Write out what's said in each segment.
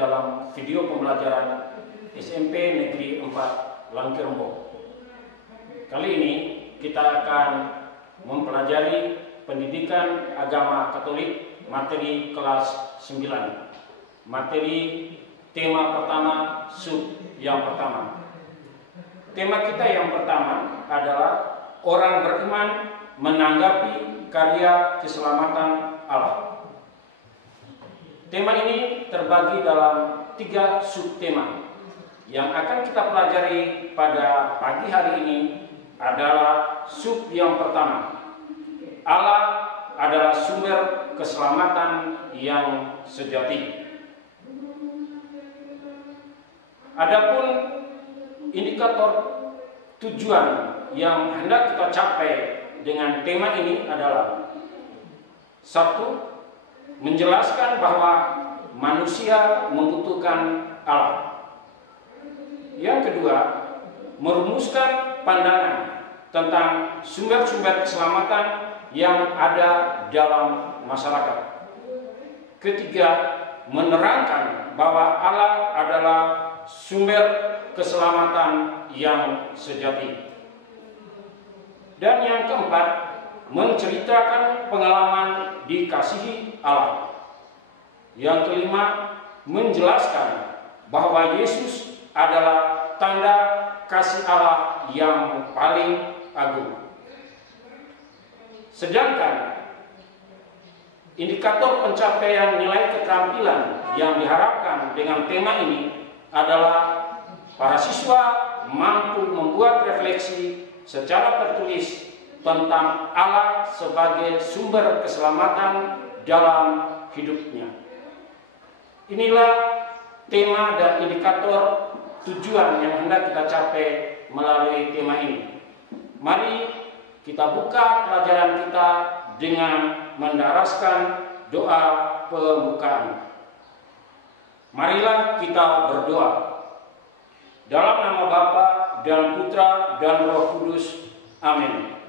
dalam video pembelajaran SMP Negeri 4 Langkirembo. Kali ini kita akan mempelajari pendidikan agama Katolik materi kelas 9. Materi tema pertama, sub yang pertama. Tema kita yang pertama adalah orang beriman menanggapi karya keselamatan Allah. Tema ini terbagi dalam 3 subtema. Yang akan kita pelajari pada pagi hari ini adalah sub yang pertama. Allah adalah sumber keselamatan yang sejati. Adapun indikator tujuan yang hendak kita capai dengan tema ini adalah: 1. Menjelaskan bahwa manusia membutuhkan Allah. Yang kedua, merumuskan pandangan tentang sumber-sumber keselamatan yang ada dalam masyarakat. Ketiga, menerangkan bahwa Allah adalah sumber keselamatan yang sejati. Dan yang keempat, menceritakan pengalaman dikasihi Allah. Yang kelima, menjelaskan bahwa Yesus adalah tanda kasih Allah yang paling agung. Sedangkan indikator pencapaian nilai keterampilan yang diharapkan dengan tema ini adalah para siswa mampu membuat refleksi secara tertulis tentang Allah sebagai sumber keselamatan dalam hidupnya. Inilah tema dan indikator tujuan yang hendak kita capai melalui tema ini. Mari kita buka pelajaran kita dengan mendaraskan doa pembukaan. Marilah kita berdoa. Dalam nama Bapa dan Putra dan Roh Kudus. Amin.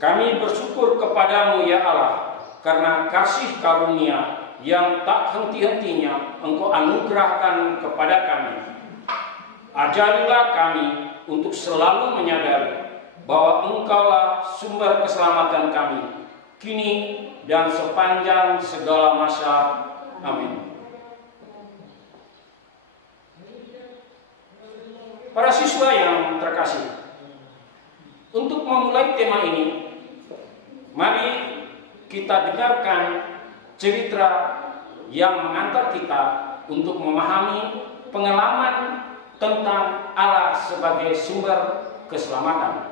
Kami bersyukur kepadamu ya Allah, karena kasih karunia yang tak henti-hentinya Engkau anugerahkan kepada kami. Ajarilah kami untuk selalu menyadari bahwa Engkaulah sumber keselamatan kami, kini dan sepanjang segala masa. Amin. Para siswa yang terkasih, untuk memulai tema ini, mari kita dengarkan cerita yang mengantar kita untuk memahami pengalaman tentang Allah sebagai sumber keselamatan.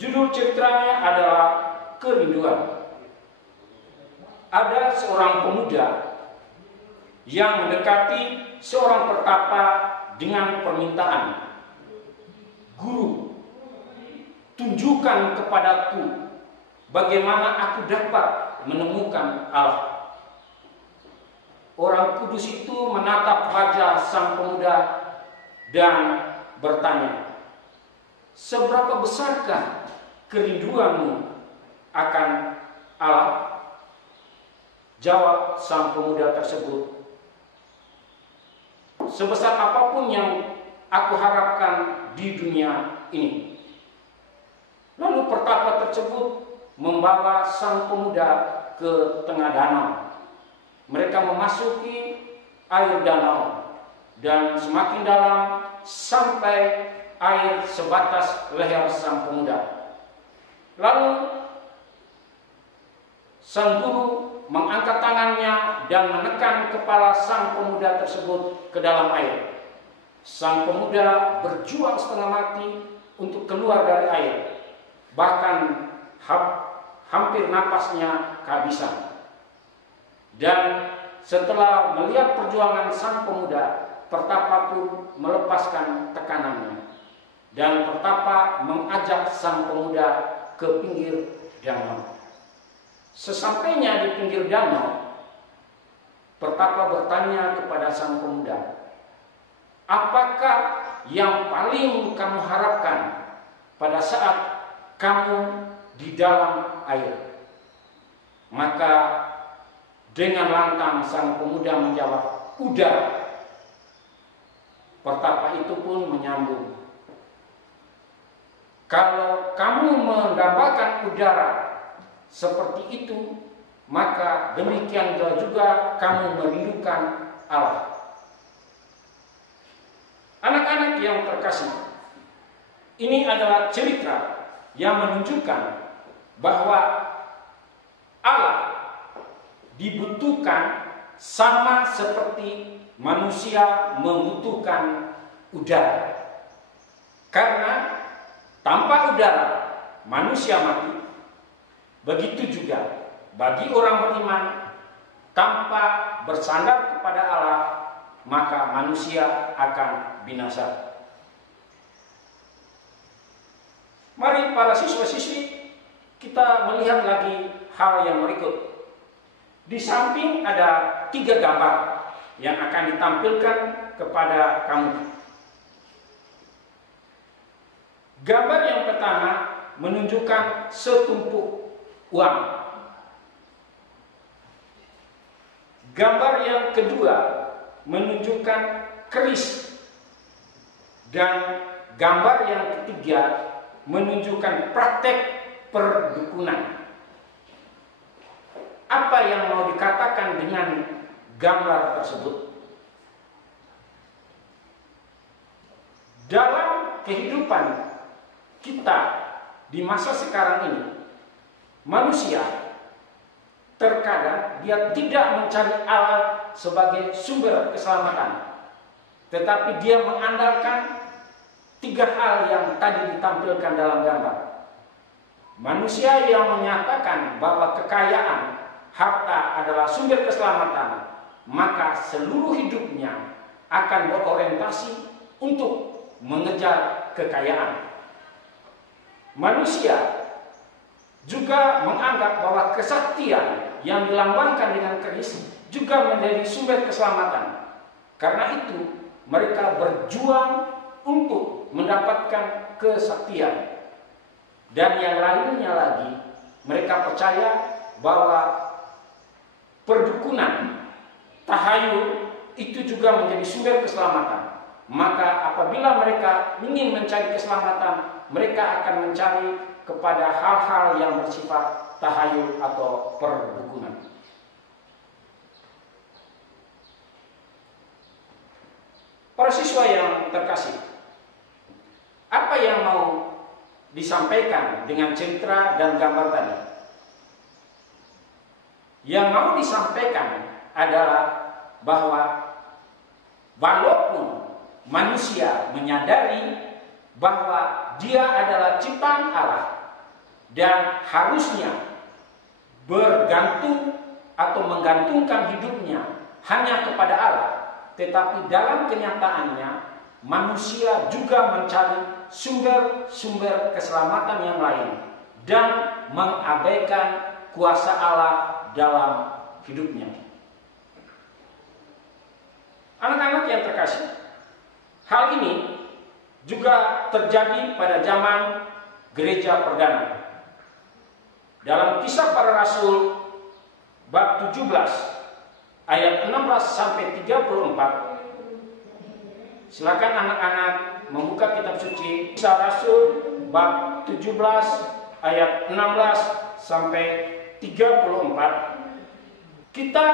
Judul ceritanya adalah Kerinduan. Ada seorang pemuda yang mendekati seorang pertapa dengan permintaan, "Guru, tunjukkan kepadaku bagaimana aku dapat menemukan Allah." Orang kudus itu menatap wajah sang pemuda dan bertanya, "Seberapa besarkah kerinduanmu akan Allah?" Jawab sang pemuda tersebut, "Sebesar apapun yang aku harapkan di dunia ini." Lalu pertapa tersebut membawa sang pemuda ke tengah danau. Mereka memasuki air danau dan semakin dalam sampai air sebatas leher sang pemuda. Lalu sang guru mengangkat tangannya dan menekan kepala sang pemuda tersebut ke dalam air. Sang pemuda berjuang setengah mati untuk keluar dari air. Bahkan hampir napasnya kehabisan. Dan setelah melihat perjuangan sang pemuda, pertapa pun melepaskan tekanannya. Dan pertapa mengajak sang pemuda ke pinggir danau. Sesampainya di pinggir danau, pertapa bertanya kepada sang pemuda, "Apakah yang paling kamu harapkan pada saat kamu di dalam air?" Maka Dengan lantang sang pemuda menjawab, "Udara." Pertapa itu pun menyambung, "Kalau kamu menggambarkan udara seperti itu, maka demikian juga kamu merindukan Allah." Anak-anak yang terkasih, ini adalah cerita yang menunjukkan bahwa Allah dibutuhkan sama seperti manusia membutuhkan udara. Karena tanpa udara manusia mati. Begitu juga bagi orang beriman, tanpa bersandar kepada Allah, maka manusia akan binasa. Mari para siswa-siswi kita melihat lagi hal yang berikut. Di samping ada 3 gambar yang akan ditampilkan kepada kamu. Gambar yang pertama menunjukkan setumpuk uang. Gambar yang kedua menunjukkan keris. Dan gambar yang ketiga menunjukkan praktek perdukunan. Apa yang mau dikatakan dengan gambar tersebut? Dalam kehidupan kita di masa sekarang ini, manusia terkadang dia tidak mencari Allah sebagai sumber keselamatan, tetapi dia mengandalkan 3 hal yang tadi ditampilkan dalam gambar. Manusia yang menyatakan bahwa kekayaan, harta adalah sumber keselamatan, maka seluruh hidupnya akan berorientasi untuk mengejar kekayaan. Manusia juga menganggap bahwa kesaktian yang dilambangkan dengan keris juga menjadi sumber keselamatan. Karena itu mereka berjuang untuk mendapatkan kesaktian. Dan yang lainnya lagi, mereka percaya bahwa perdukunan, tahayul itu juga menjadi sumber keselamatan. Maka apabila mereka ingin mencari keselamatan, mereka akan mencari kepada hal-hal yang bersifat tahayul atau perdukunan. Para siswa yang terkasih, apa yang mau disampaikan dengan cerita dan gambar tadi? Yang mau disampaikan adalah bahwa walaupun manusia menyadari bahwa dia adalah ciptaan Allah dan harusnya bergantung atau menggantungkan hidupnya hanya kepada Allah, tetapi dalam kenyataannya manusia juga mencari sumber-sumber keselamatan yang lain dan mengabaikan kuasa Allah dalam hidupnya. Anak-anak yang terkasih, hal ini juga terjadi pada zaman gereja perdana. Dalam Kisah Para Rasul bab 17 ayat 16 sampai 34. Silakan anak-anak membuka kitab suci Kisah Rasul bab 17 ayat 16 sampai 34. Kita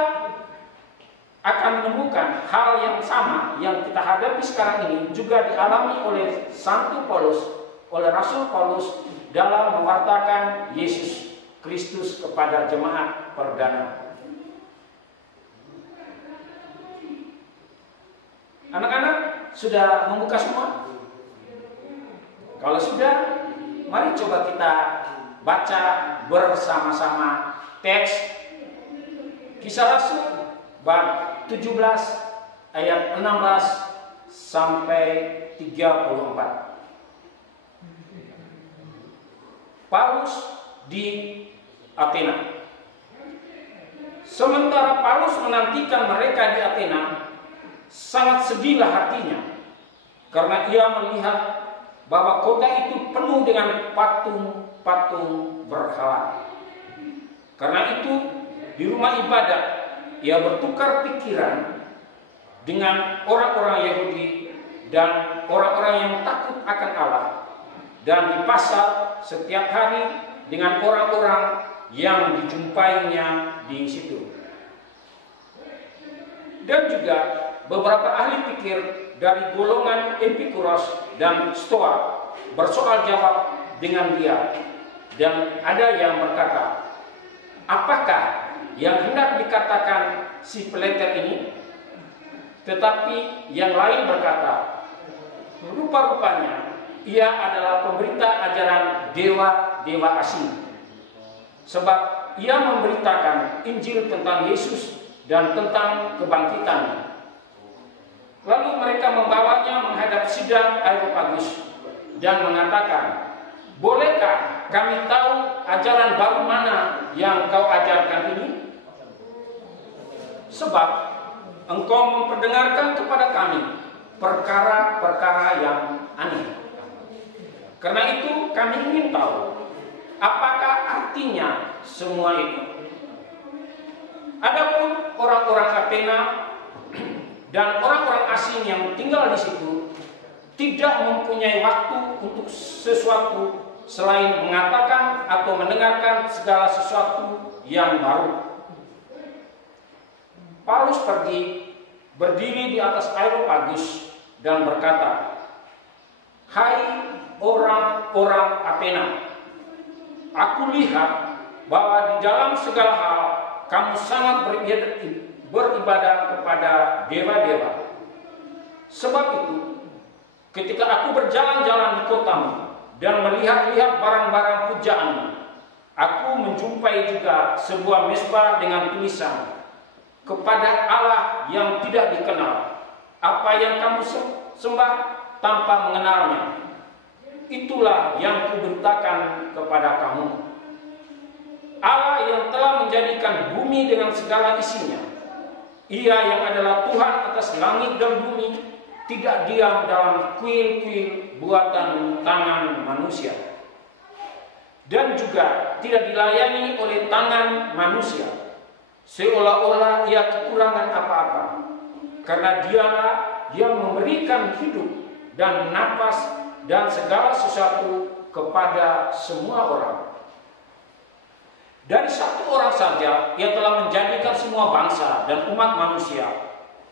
akan menemukan hal yang sama yang kita hadapi sekarang ini juga dialami oleh Santo Paulus, oleh Rasul Paulus dalam mewartakan Yesus Kristus kepada jemaat perdana. Anak-anak sudah membuka semua? Kalau sudah, mari coba kita baca bersama-sama teks Kisah Rasul bab 17 ayat 16 sampai 34. Paulus di Athena. Sementara Paulus menantikan mereka di Athena, sangat sedihlah hatinya karena ia melihat bahwa kota itu penuh dengan patung-patung berhala. Karena itu di rumah ibadat ia bertukar pikiran dengan orang-orang Yahudi dan orang-orang yang takut akan Allah, dan di pasar setiap hari dengan orang-orang yang dijumpainya di situ. Dan juga beberapa ahli pikir dari golongan Epikuros dan Stoa bersoal jawab dengan dia, dan ada yang berkata, apakah yang hendak dikatakan si peleter ini? Tetapi yang lain berkata, rupa-rupanya ia adalah pemberita ajaran dewa-dewa asing, sebab ia memberitakan Injil tentang Yesus dan tentang kebangkitannya. Lalu mereka membawanya menghadap sidang Areopagus dan mengatakan, bolehkah kami tahu ajaran baru mana yang kau ajarkan ini? Sebab engkau memperdengarkan kepada kami perkara-perkara yang aneh. Karena itu kami ingin tahu, apakah artinya semua itu? Adapun orang-orang Athena dan orang-orang asing yang tinggal di situ tidak mempunyai waktu untuk sesuatu selain mengatakan atau mendengarkan segala sesuatu yang baru. Paulus pergi, berdiri di atas Areopagus dan berkata, hai orang-orang Athena, aku lihat bahwa di dalam segala hal kamu sangat beribadah kepada dewa-dewa. Sebab itu, ketika aku berjalan-jalan di kotamu dan melihat-lihat barang-barang pujaanmu, aku menjumpai juga sebuah mezbah dengan tulisan, kepada Allah yang tidak dikenal, apa yang kamu sembah tanpa mengenalnya, itulah yang kuberitakan kepada kamu. Allah yang telah menjadikan bumi dengan segala isinya, Ia yang adalah Tuhan atas langit dan bumi, tidak diam dalam kuil-kuil buatan tangan manusia, dan juga tidak dilayani oleh tangan manusia, seolah-olah ia kekurangan apa-apa, karena dialah yang memberikan hidup dan nafas dan segala sesuatu kepada semua orang. Dari satu orang saja ia telah menjadikan semua bangsa dan umat manusia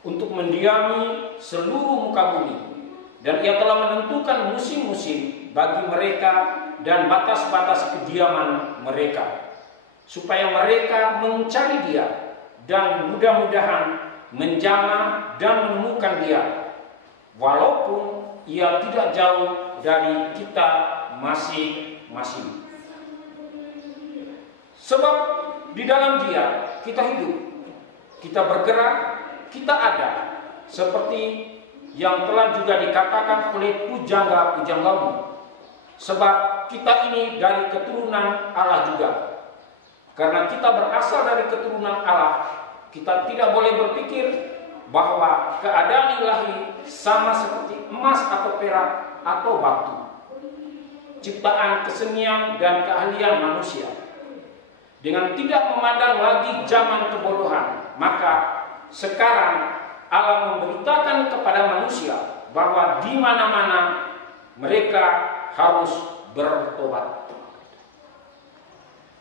untuk mendiami seluruh muka bumi, dan ia telah menentukan musim-musim bagi mereka dan batas-batas kediaman mereka, supaya mereka mencari Dia dan mudah-mudahan menjamah dan menemukan Dia, walaupun Ia tidak jauh dari kita masing-masing. Sebab di dalam Dia kita hidup, kita bergerak, kita ada, seperti yang telah juga dikatakan oleh pujangga-pujanggamu. Sebab kita ini dari keturunan Allah juga. Karena kita berasal dari keturunan Allah, kita tidak boleh berpikir bahwa keadaan ilahi sama seperti emas atau perak atau batu, ciptaan kesenian dan keahlian manusia. Dengan tidak memandang lagi zaman kebodohan, maka sekarang Allah memberitakan kepada manusia bahwa di mana-mana mereka harus bertobat.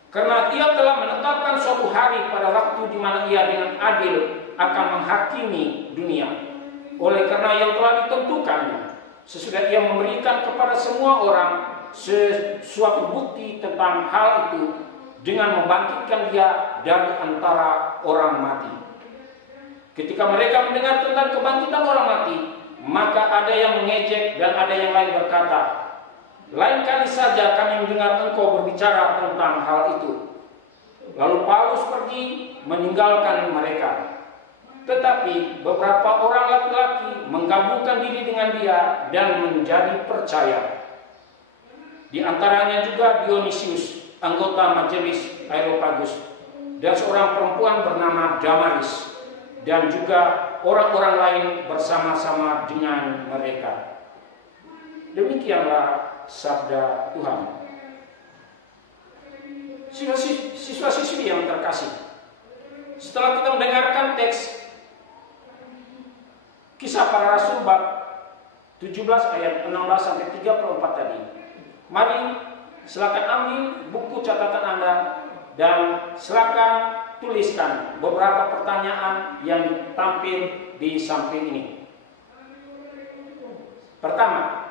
Karena Ia telah menetapkan suatu hari pada waktu di mana Ia dengan adil akan menghakimi dunia. Oleh karena yang telah ditentukannya, sesudah Ia memberikan kepada semua orang sesuatu bukti tentang hal itu dengan membangkitkan Dia dari antara orang mati. Ketika mereka mendengar tentang kebangkitan orang mati, maka ada yang mengejek dan ada yang lain berkata, lain kali saja kami mendengar engkau berbicara tentang hal itu. Lalu Paulus pergi meninggalkan mereka. Tetapi beberapa orang laki-laki menggabungkan diri dengan dia dan menjadi percaya. Di antaranya juga Dionysius, anggota majelis Areopagus, dan seorang perempuan bernama Damaris, dan juga orang-orang lain bersama-sama dengan mereka. Demikianlah sabda Tuhan. Siswa-siswi yang terkasih, Setelah kita mendengarkan teks Kisah Para Rasul bab 17 ayat 16 sampai 34 tadi, mari silakan ambil buku catatan Anda dan silakan tuliskan beberapa pertanyaan yang tampil di samping ini. Pertama,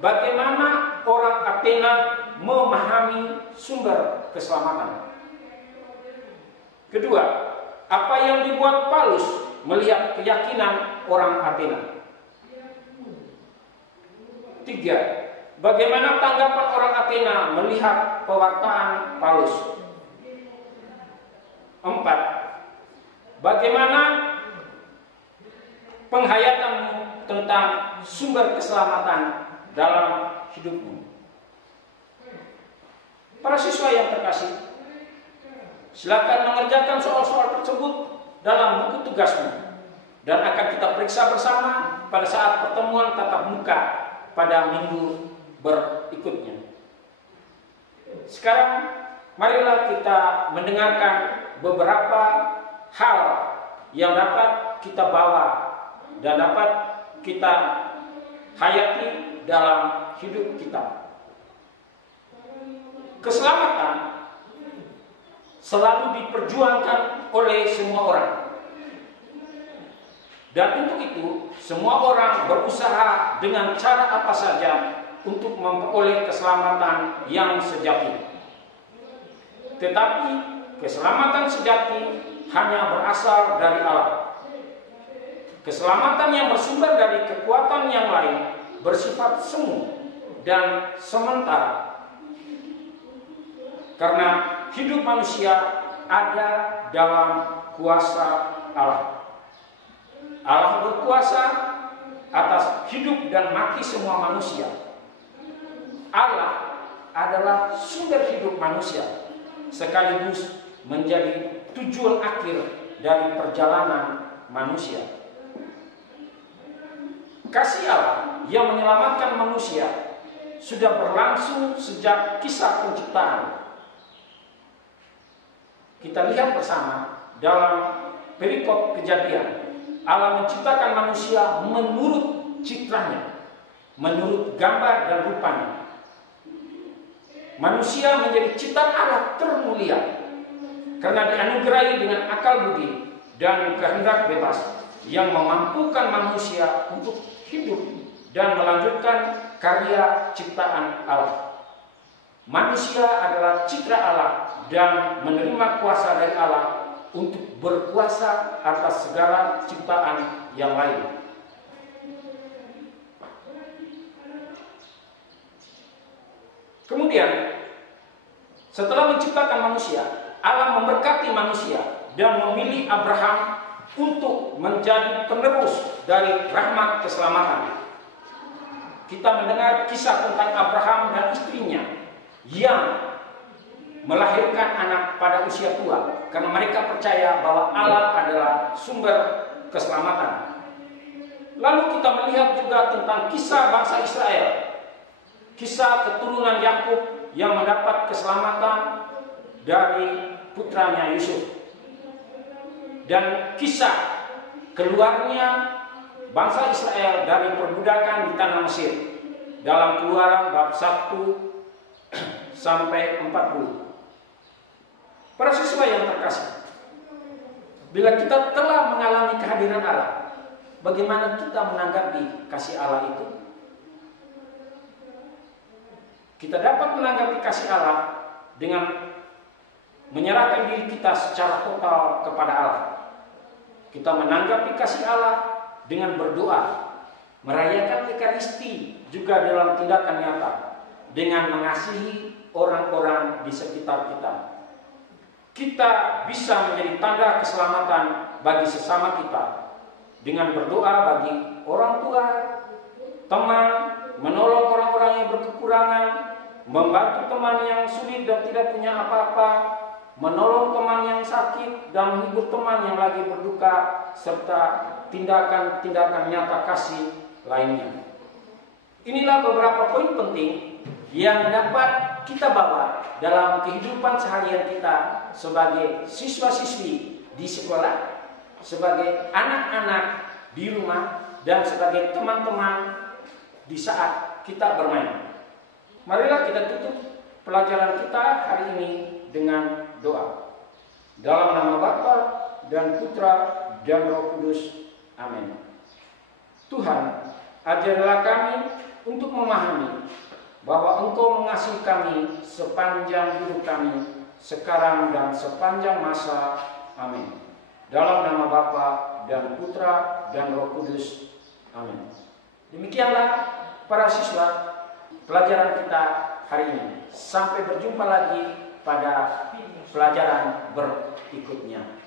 bagaimana orang Athena memahami sumber keselamatan? Kedua, apa yang dibuat Paulus melihat keyakinan orang Athena? Tiga, bagaimana tanggapan orang Athena melihat pewartaan Paulus? Empat, bagaimana penghayatanmu tentang sumber keselamatan dalam hidupmu? Para siswa yang terkasih, silakan mengerjakan soal-soal tersebut dalam buku tugasmu dan akan kita periksa bersama pada saat pertemuan tatap muka pada minggu berikutnya. Sekarang marilah kita mendengarkan beberapa hal yang dapat kita bawa dan dapat kita hayati dalam hidup kita. Keselamatan selalu diperjuangkan oleh semua orang. Dan untuk itu, semua orang berusaha dengan cara apa saja untuk memperoleh keselamatan yang sejati. Tetapi keselamatan sejati hanya berasal dari Allah. Keselamatan yang bersumber dari kekuatan yang lain bersifat semu dan sementara. Karena hidup manusia ada dalam kuasa Allah. Allah berkuasa atas hidup dan mati semua manusia. Allah adalah sumber hidup manusia, sekaligus menjadi tujuan akhir dari perjalanan manusia. Kasih Allah yang menyelamatkan manusia sudah berlangsung sejak kisah penciptaan. Kita lihat bersama dalam perikop Kejadian, Allah menciptakan manusia menurut citranya, menurut gambar dan rupanya. Manusia menjadi ciptaan Allah termulia karena dianugerahi dengan akal budi dan kehendak bebas yang memampukan manusia untuk hidup dan melanjutkan karya ciptaan Allah. Manusia adalah citra Allah dan menerima kuasa dari Allah untuk berkuasa atas segala ciptaan yang lain. Kemudian, setelah menciptakan manusia, Allah memberkati manusia dan memilih Abraham untuk menjadi penerus dari rahmat keselamatan. Kita mendengar kisah tentang Abraham dan istrinya yang melahirkan anak pada usia tua karena mereka percaya bahwa Allah adalah sumber keselamatan. Lalu kita melihat juga tentang kisah bangsa Israel, kisah keturunan Yakub yang mendapat keselamatan dari putranya Yusuf, dan kisah keluarnya bangsa Israel dari perbudakan di tanah Mesir dalam Keluaran bab 1 sampai 40. Para siswa yang terkasih, bila kita telah mengalami kehadiran Allah, bagaimana kita menanggapi kasih Allah itu? Kita dapat menanggapi kasih Allah dengan menyerahkan diri kita secara total kepada Allah. Kita menanggapi kasih Allah dengan berdoa, merayakan Ekaristi juga dalam tindakan nyata, dengan mengasihi orang-orang di sekitar kita. Kita bisa menjadi tanda keselamatan bagi sesama kita dengan berdoa bagi orang tua, teman, menolong orang-orang yang berkekurangan, membantu teman yang sulit dan tidak punya apa-apa, menolong teman yang sakit dan menghibur teman yang lagi berduka, serta tindakan-tindakan nyata kasih lainnya. Inilah beberapa poin penting yang dapat kita bawa dalam kehidupan seharian kita sebagai siswa-siswi di sekolah, sebagai anak-anak di rumah, dan sebagai teman-teman di saat kita bermain. Marilah kita tutup pelajaran kita hari ini dengan doa. Dalam nama Bapa dan Putra dan Roh Kudus. Amin. Tuhan, ajarilah kami untuk memahami bahwa Engkau mengasihi kami sepanjang hidup kami, sekarang dan sepanjang masa. Amin. Dalam nama Bapa dan Putra dan Roh Kudus. Amin. Demikianlah para siswa pelajaran kita hari ini. Sampai berjumpa lagi pada pelajaran berikutnya.